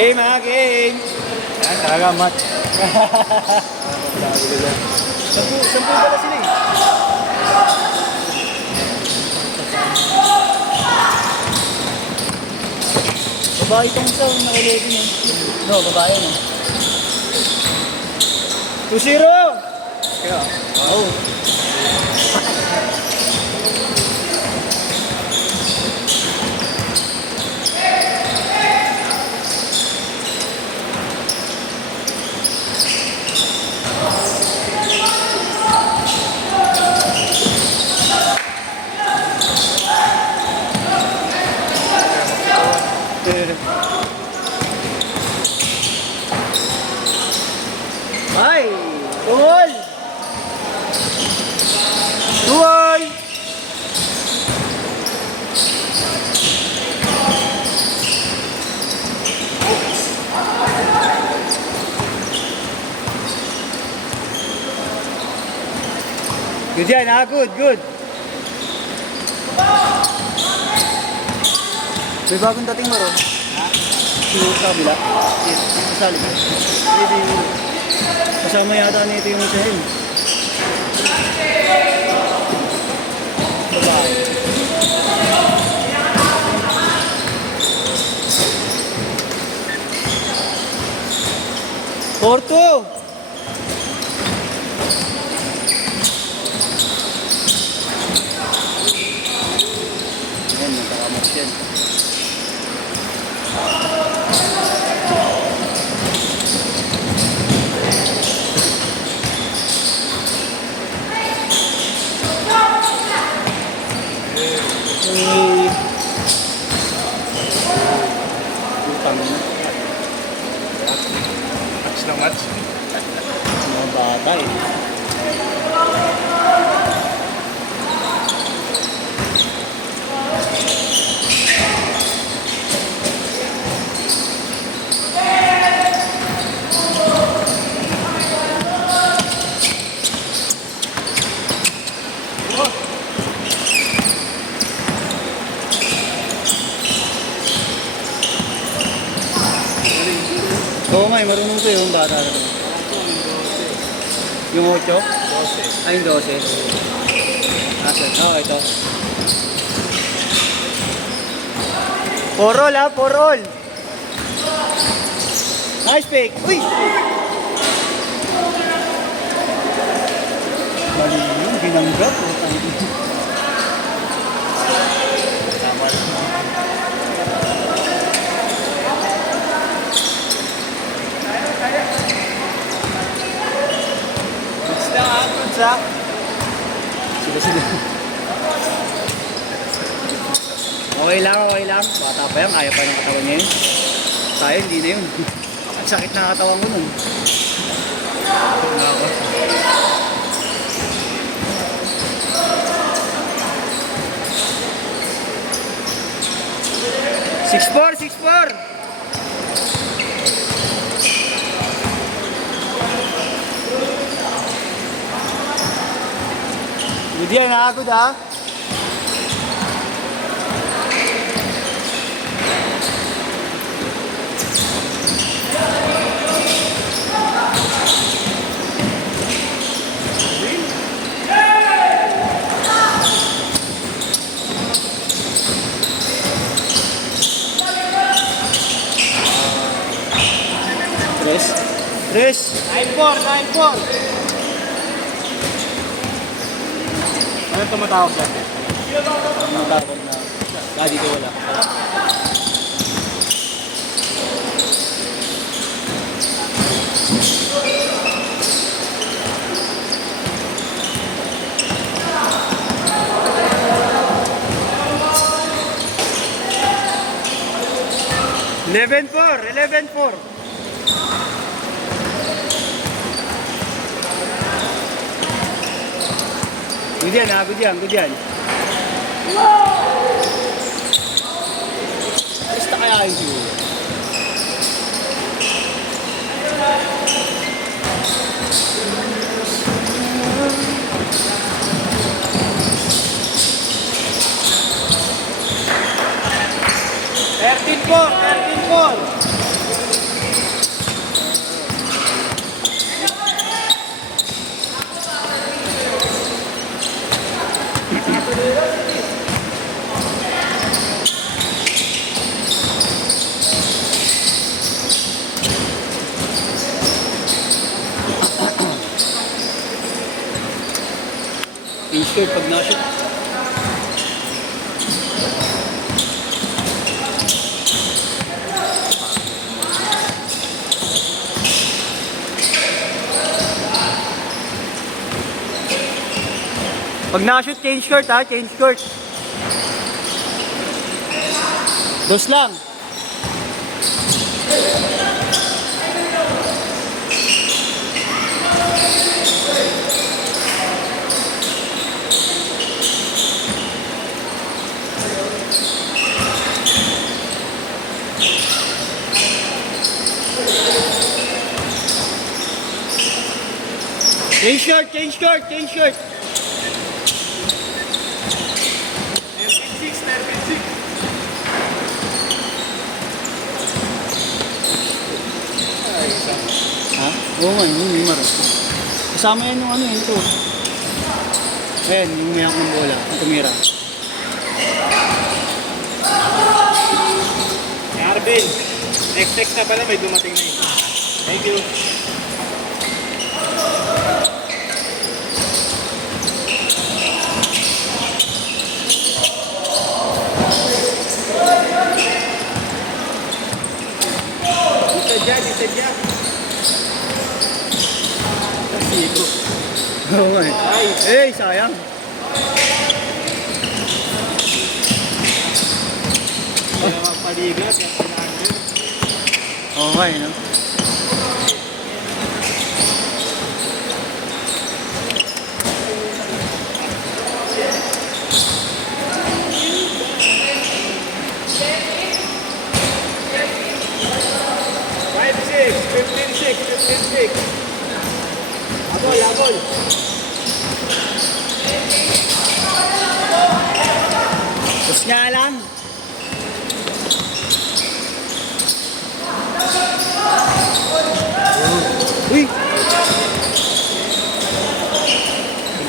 Game ha, game. Yan, talaga mat. Sampu pala sila eh. Babae itong isa, naka-11 eh. No, babae no. 2-0! Kaya, oh. Ay! Tungol! Tungol! Good yan ha, good, good. May bagong dating mo ron. Ha? Sino sa kabila? Sino sa likod? Hindi. Kasama yata nito yung isa yun. Babae. Porto! Ayan, nagkakamas yan. Match na match. Mga bata eh. Oo nga, marunong ko yung bata na ito. Yung 8? 12. Ay, yung 12. Asan? Oo, ito. 4 roll ha, 4 roll. Nice pick. Uy! Mali yun, binanggap. Tama lang. Sila. Okay lang, okay lang. Bata pa yan, kaya pa ng katawan niya yun. Tayo, hindi na yun. Ang sakit na katawan ko nun. Wala ako. Six four, 6-4. Good yan ha, good ha. Tres. 9-4, 9-4. Ano tumatawag dyan? Ang tawag na. Dito wala. Eleven four. Good yan ha, good yan. Basta kaya yun. Thirteen 4. skirt pag na-shoot. Pag na-shoot, change skirt ha, change skirt. Dos lang. Change shirt, change shirt, change shirt. 36. Ha? Oo nga, yun yung maro. Kasama yan yung ano yun ito. Ayan, yung mayak ng bola, ang tumira. Arvin, next na pala may dumating na ito. Thank you. Isa dyan. Dito. Oo nga eh. Ay, Eh, sayang. kaya magpaliga, kaya pinagin. Oo nga eh, no? Agol. Tapos nga lang. Uy!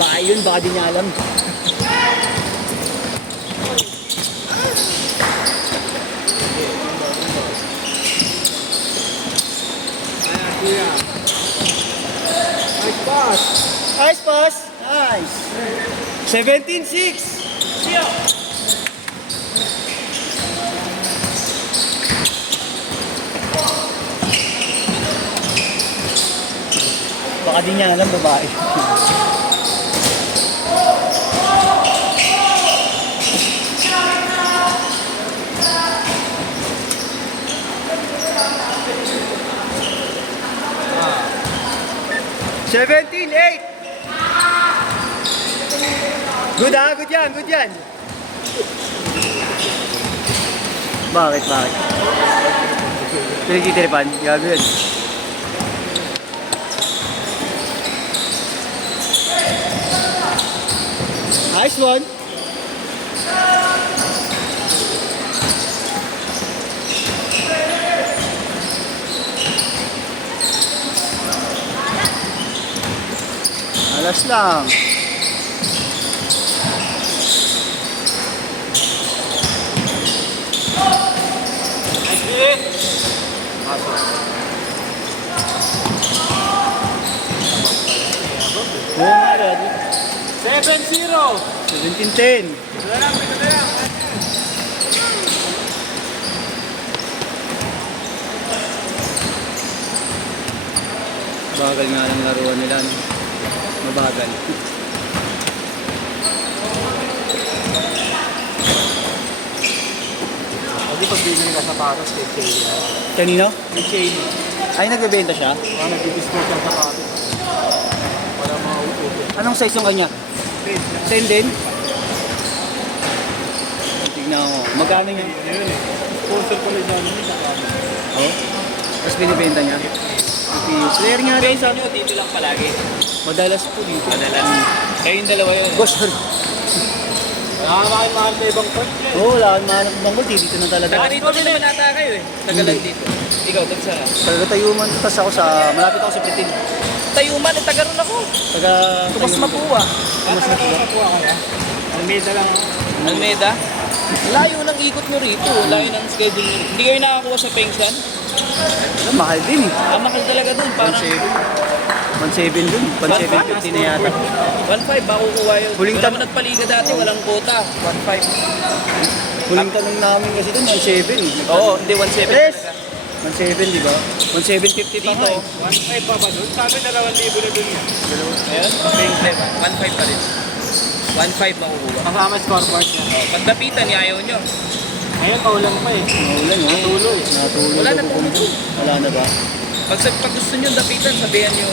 Baka yun, baka di niya alam. Ayan, kuya. Nice pass. Nice pass! Nice! 17-6! Siya. Baka di niya alam, babae. Seventeen, 8. Good ha, good yan, good yan. Bakit? Pinagtitiripan, gago yun. Nice one. Alas lang. Oo nga, Rod. 7-0. 17-10. Ito lang. Bagal nga ng laruan nila, no? Mabagal. Pwede pag binili ka sapatos kay Cheney. Kanino? Kay Cheney. Ay, nagbebenta siya? Mga nag-discount ng sapatos. Wala mga utubo. Anong size yung kanya? 10 din? Tignan ko. Magkano niya? Yun eh. Sponsor ko rin dyan sa kami. Oh. Tapos binibenta niya. Player nga rin sa... Dito lang palagi. Madalas po dito. Madalas. Kayong dalawa yun. Boss, sorry. Nakakamahin mahal sa ibang coach eh. Oo, wala kang mahanap ng bangkol. Dito na talaga. Taga dito rin naman ata kayo eh. Taga lang dito. Ikaw, taga saan? Taga Tayuman. Tapos ako sa... Malapit ako sa Pritil. Tayuman, eh, taga ron ako. Taga... Tumas Tayuman. Mapua. Tumas Mapua. Nakuha kaya? Almeida lang. Almeda. Layo ng ikot nyo rito. Layo ng schedule nyo. Hindi kayo nakakuha sa pension? Mahal din eh. Ang mahal talaga dun, parang 1.7 dun. 1.750 na yata. 1.5 makukuha yun. Huling Wala tan- mo nagpaliga dati, walang quota. 1.5. Huling tanong namin kasi dun, 1.7 eh. Oo, hindi 1.7 Tres! talaga. 1.7 di ba? 1.750 pa Dito, nga eh. 1.5 pa ba doon? Sabi 2,000 na doon yan. ayun, 1.5 pa rin. 1.5 makukuha. Kasama scoreboard niya. Pag napitan, ayaw nyo. Ngayon, kaulan pa eh. Naulan eh. Natuloy. Natuloy. Wala na Pupunta. tumutuloy. Wala na ba? Pag gusto nyo napitan, sabihan nyo.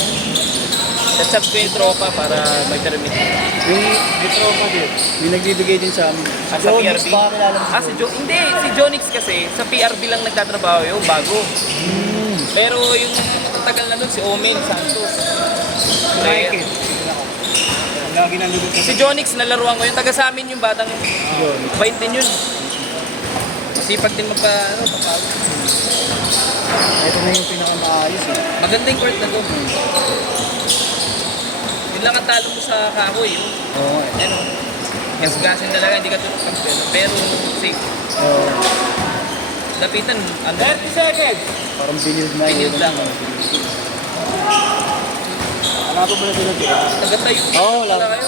Chat ko yung tropa para may permit. Yung, May tropa din. may nagbibigay din sa amin. Ah, sa Jonix, PRB? baka kilala mo Si Hindi, si Jonix kasi, sa PRB lang nagtatrabaho yun, bago. Pero yung tagal na dun, si Omen Santos. Nike. Lagi nandun Si Jonix, nalaruan ko yun. Taga sa amin yung batang yun. Jonix. Bait din yun. Sipag din magpapawag. Ito na yung pinakamaayos eh. Maganda yung court na doon. Yun lang ang talo mo sa kahoy. Yun. Oo nga eh. Ano, gas-gasin talaga, hindi ka tulog pag pero safe. Oo. Lapitan, ano, 30 seconds! Parang binild na Binild lang. Wala pa ba na doon nagtira? taga-tayuman Oo, wala. pala kayo.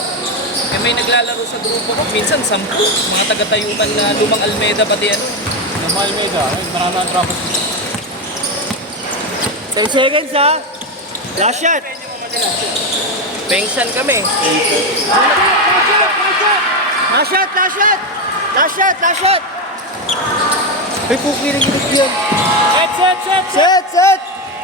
Eh, may naglalaro sa grupo ko, minsan 10, mga taga-tayuman na Lumang Almeda, pati ano. Ng Almeida. Marami ang tropa. 10 seconds ha! Last shot! Pengsan kami. Last shot! Last shot! Last shot! Last shot! Ay, pukirin ko yun. Set, set, set! Set! Set!